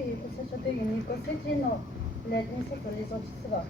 于不是说对于你个设计呢，来你是这里做是吧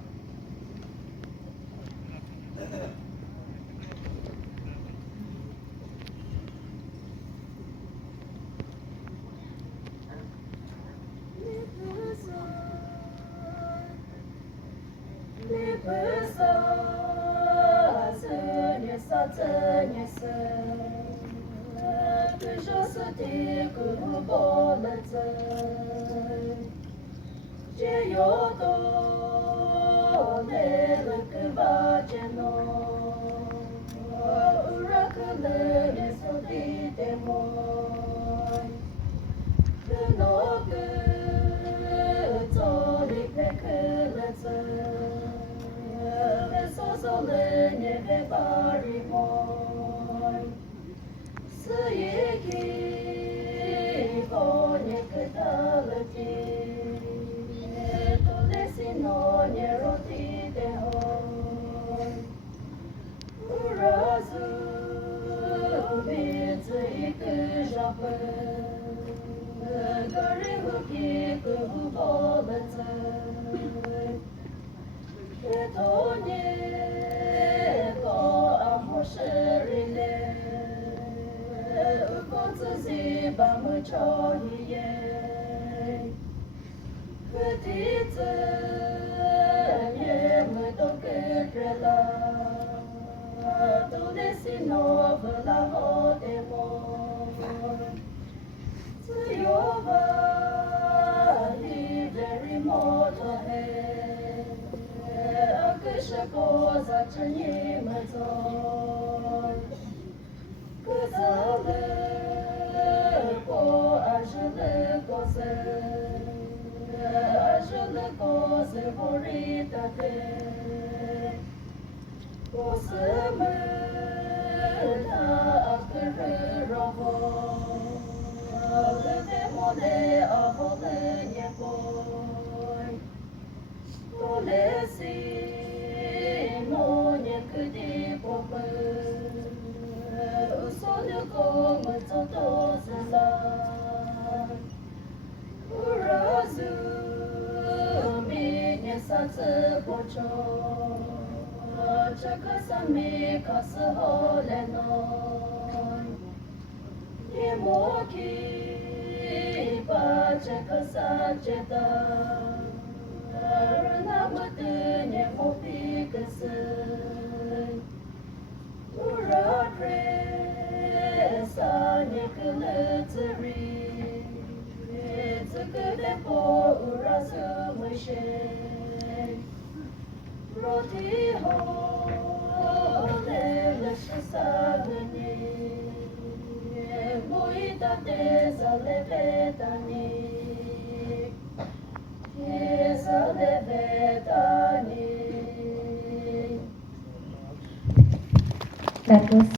？That was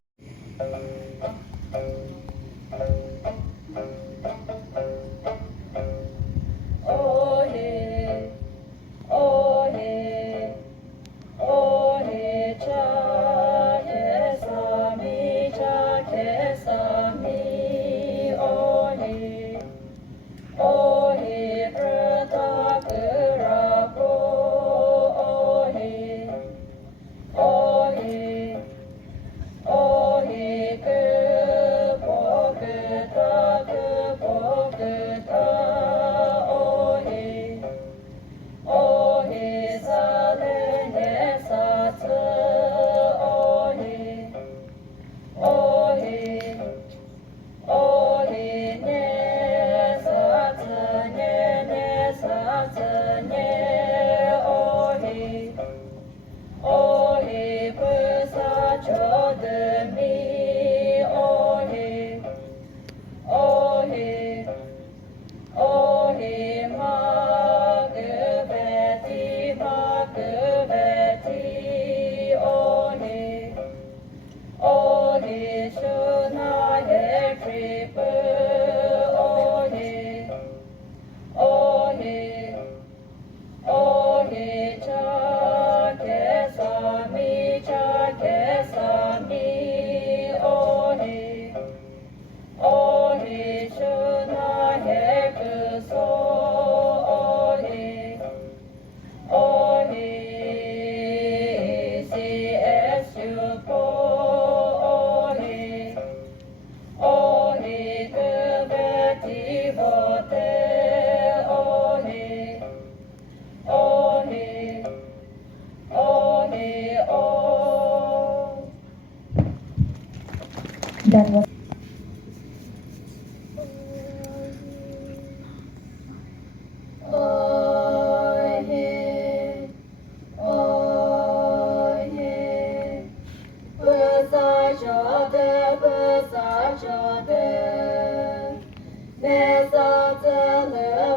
Oh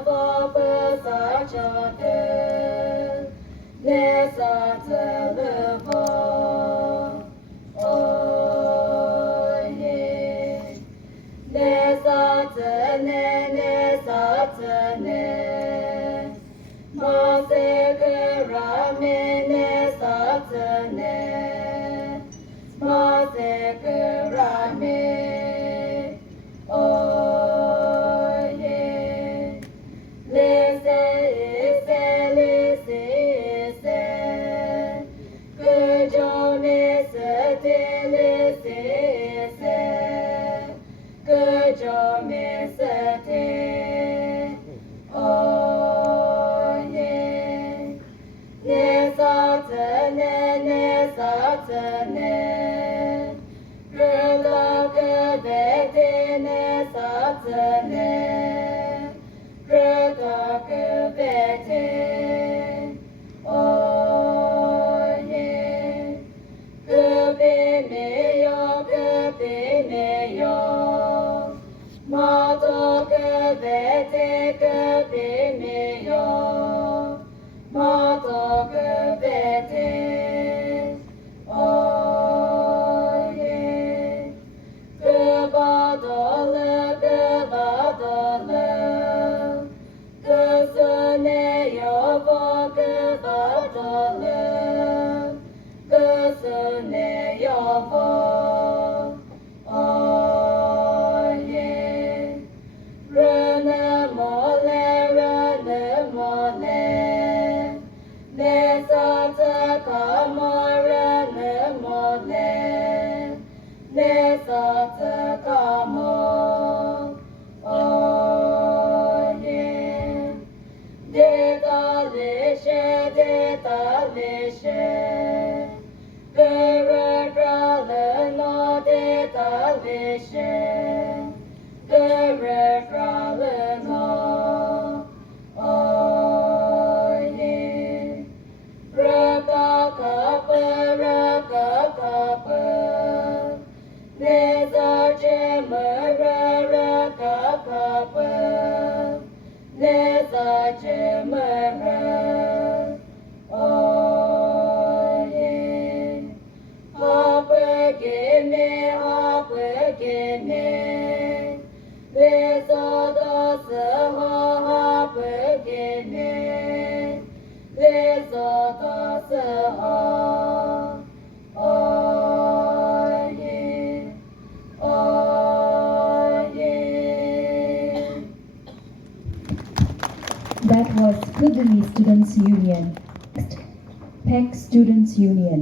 vă păsaceate, ne satele vă, oie, ne satele, ma se cărame, ne satele, ma se cărame, oie, lese, că giome să te lese, că giome să te, oie, ne satene, râlă că vede ne satene, râlă că vede, oie, că bine eu, mă duc că vede că bine eu, mă duc că vede, oie, că badolă, că să ne iubă, că badolă, că să ne iubă, oie, rănămole, ne sată ca mă rănămole, ne sată ca mă, oie, de taleșe, că răgrală no de taleșe, că răgrală no, oie, răca capă, ne zace mără, capă, ne zace mără, oie, apă ghene, le zodo să apă ghene, le zodo să oie, oie. That was Kudumi Students Union. Next, PEC Students Union.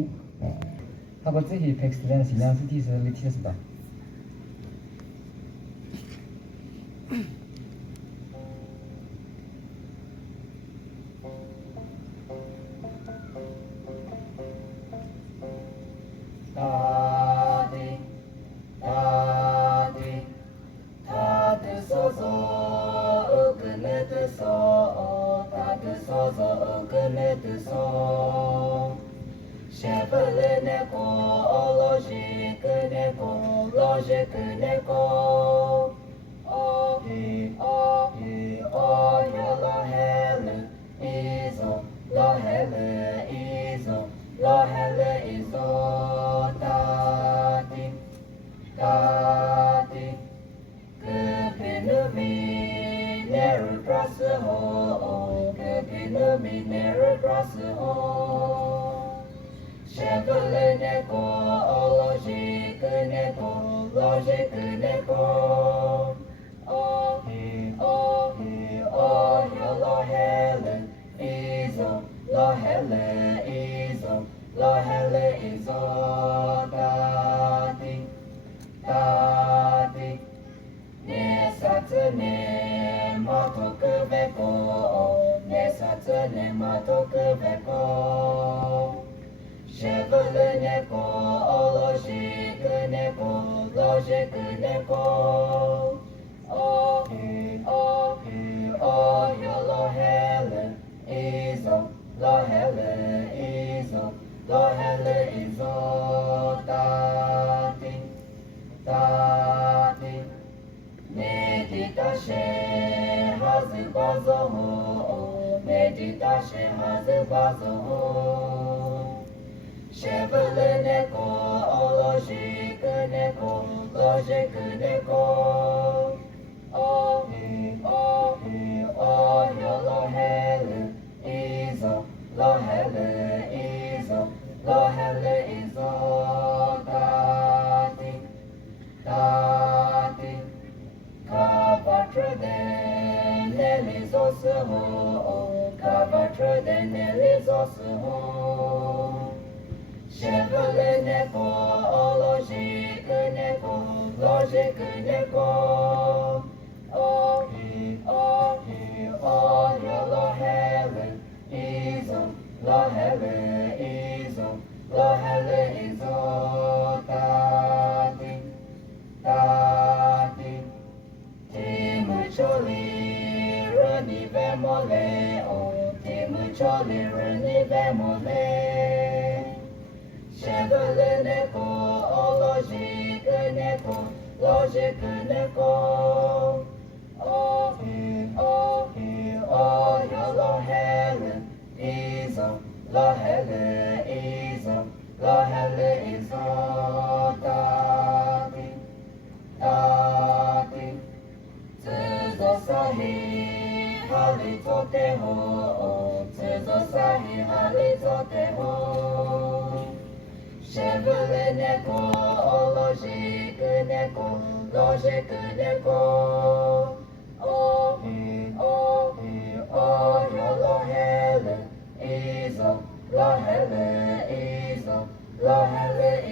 하고 저기 백스트랜 신장 스티스 리티스다. 다디 다드 소소 그네드 소 다드 소소 그네드 소 셰블레 네고 로지크 네고 오히 로헬레 이소 다디 그비누미 네르 크로스 호 셰블레 네고 로지크 네고 오히 로헬레 이소 다디 네 사츠네 마토크 베고 셰블레 네고 로지크 네고 오히 로헬레 이소 다디 네 디타셰 하즈 바즈 bazo meditation has bazo chevele neko logique neko oh yo lo hele izo lo hele izo tati Kavatra de Nelizos ho Kavatra de Nelizos ho Chevele neko logique neko oh lo hele izo tati Timucholi rani vemole Timucholi rani vemole Chevele neko logique neko oh yo lo hele izo tati Tsuzo sahi halitote ho Tsuzo sahi halitote ho Chevele neko logique neko oh yo lo hele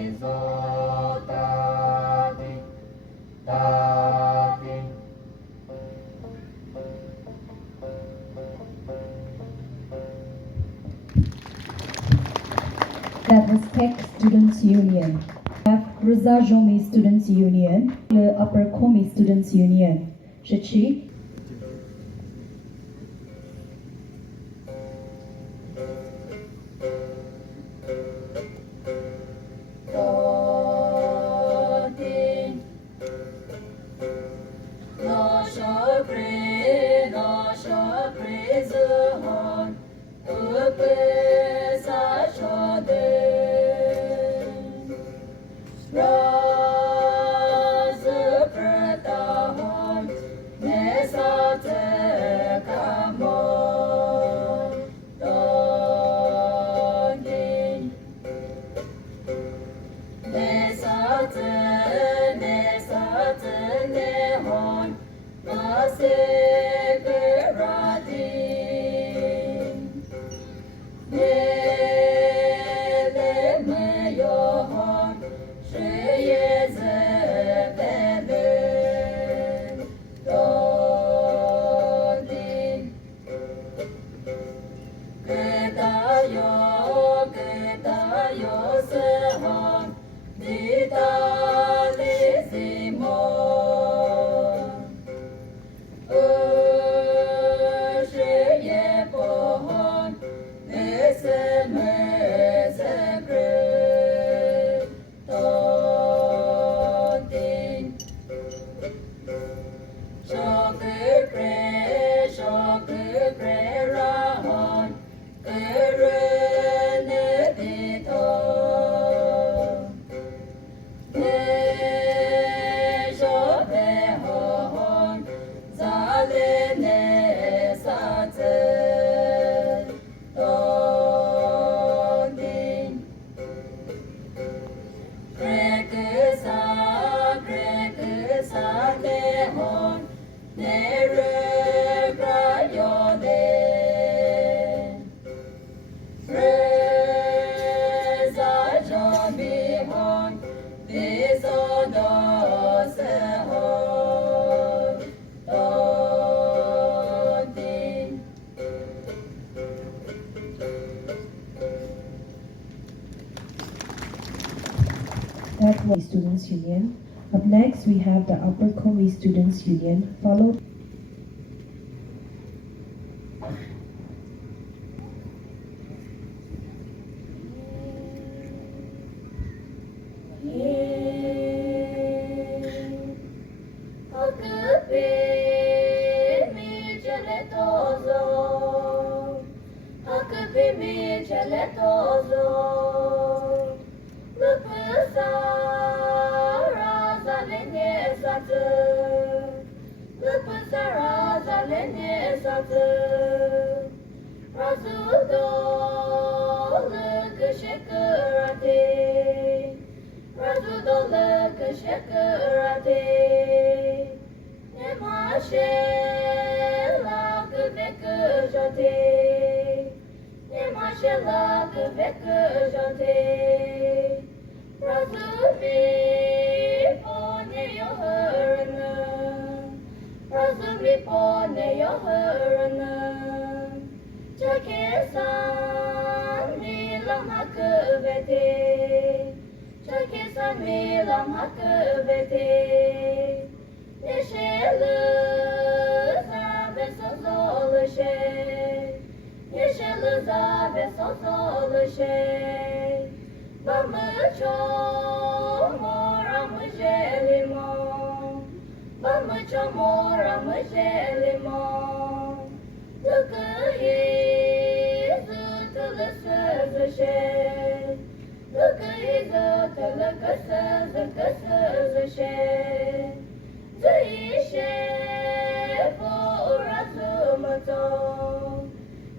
izo tati That was Peck Students Union. We have Razajomi Students Union, the Upper Komi Students Union. Shichi. That was Students Union. Up next, we have the Upper Komi Students Union, followed mi jale to tozo. Hakupimi chele tozo. Lupusa raza lenye satu. Lupusa raza lenye satu. Razudo lukashikurati. Razudo lukashikurati. Nemashela kuvikujati. Nemashela kuvikujati. Razumi pone yohurana. Razumi pone yohurana. Chakesan milam hakuveti. Chakesan milam hakuveti. Neşeli zabe sozoluşe. Neşeli zabe sozoluşe. Bamucho moramı jelimo. Bamucho moramı jelimo. Tıkıyı zıtılı sözüşe. Tıkıyı zıtılı kısızışe. Zişe borazumuto.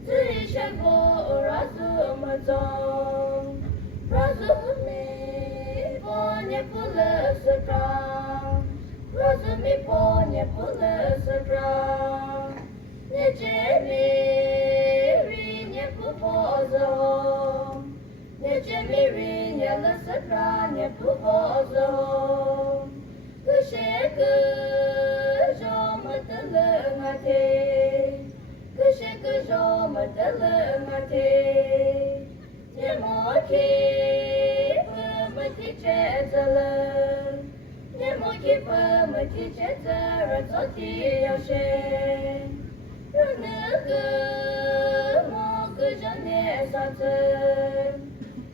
Zişe borazumuto. Razumi pone pulusra. Razumi pone pulusra. Necemi rinye pupozo. Necemi rinye lusra ne pupozo. Kışıkı jomatılığate. Kışıkı jomatılığate. Nemoki pımıti çeteli. Nemoki pımıti çeteli toti yaşe. Rınıkı moku jane satı.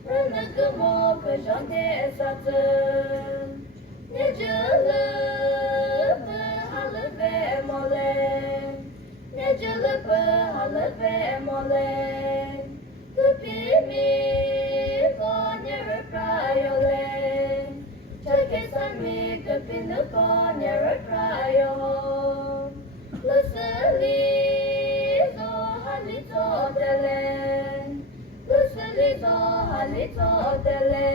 Rınıkı moku jane satı. Necılığı halı ve mole. Necılığı halı ve mole. Kupimi konyer prayole. Chakesan mi kupinu konyer prayo. Lusali zo halito dele. Lusali zo halito dele.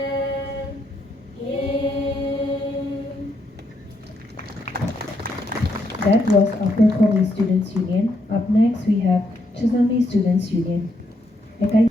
That was Upper Komi Students Union. Up next, we have Chazami Students Union. Ekay-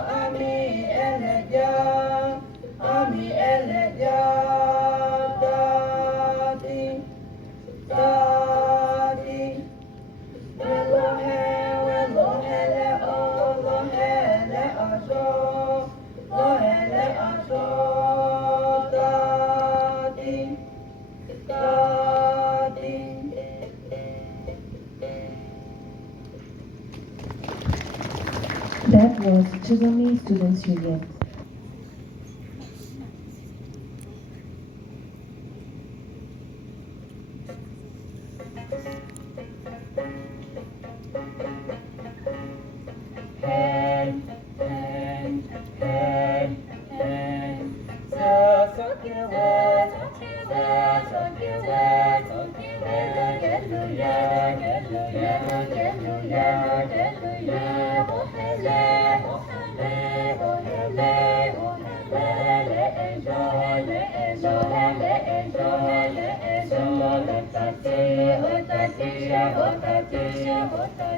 Ami elegia, ami ele Suzomi Students Union. Hey, hey, hey, hey. So cute,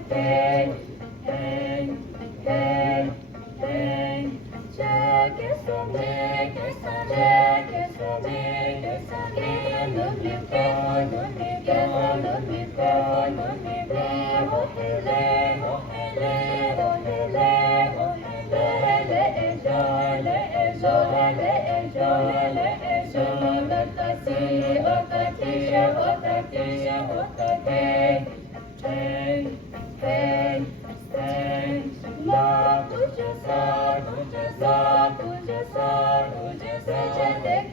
Hey, hey, hey, hey. Check it for me, check it for me, look me go, look me go, look me go, look me go. Oh hele, oh hele, oh hele, oh hele, le enjoy, le enjoy, le enjoy, le enjoy. Let us see, hey, hey, hey, hey. Love, तुझे साथ, देख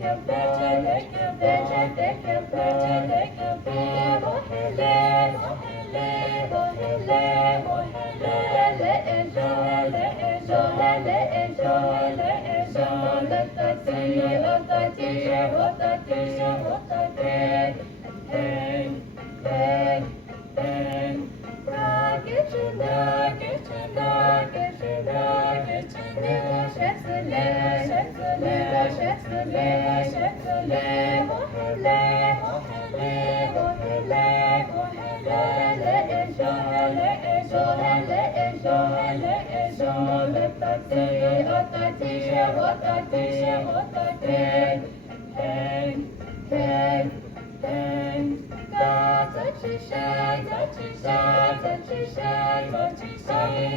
वो hele, वो hele, वो hele, वो hele, le enjoy, le enjoy, le enjoy, le enjoy. Let us see, hey, hey, hey. Get you now,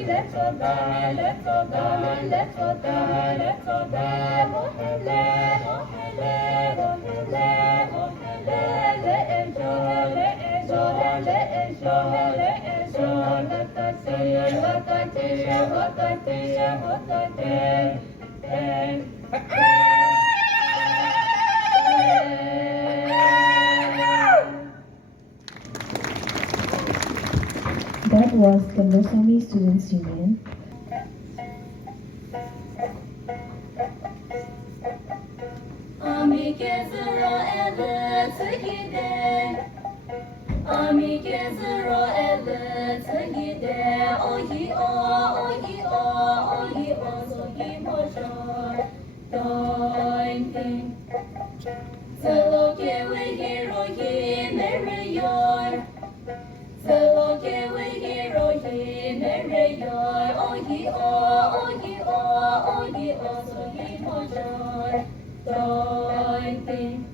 let's all die, let's all die, let's all die, let's all die. Oh hele, oh hele, oh hele, oh hele, le enjoy, le enjoy, le enjoy, le enjoy. Let us see, hey, That was the Nozomi Students Union. Ami gezero ele tgide, Ami gezero ele tgide. Oyi o, so yi mojo. Dointing, zelo kewe hero ye meriyor. Zelo kewe hero ye meriyor. Oyi o, so yi mojo. Dointing,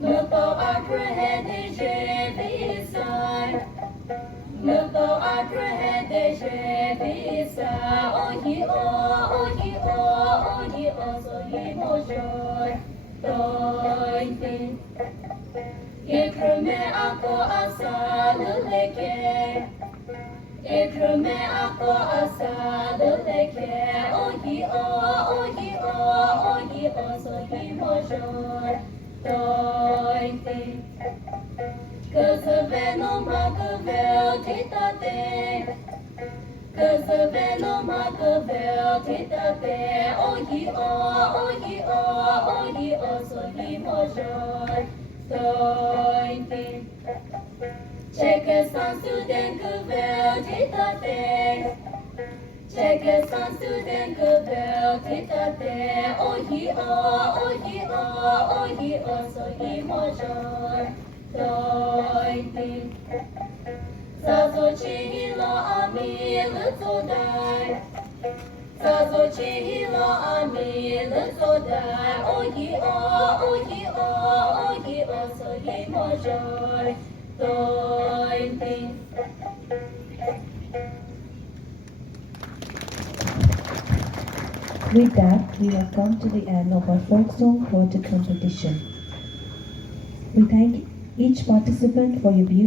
Muto agrehede je visar, Muto agrehede je visar. Oyi o, so yi mojor. Dointing, Ikrume ako asaluleke, Ikrume ako asaluleke. Oyi o, so yi mojor. Dointing, Kızıveno magıvel titate, Kızıveno magıvel titate. Oyi o, so yi mojor. Dointing, Çekesan suden kıvel titate, Çekesan suden kıvel titate. Oyi o, so yi mojor. Dointing, Zazochihilo ami lutodai, Zazochihilo ami lutodai. Oyi o, so yi mojor. Dointing, With that, we have come to the end of our folk song quartet competition. We thank each participant for your beautiful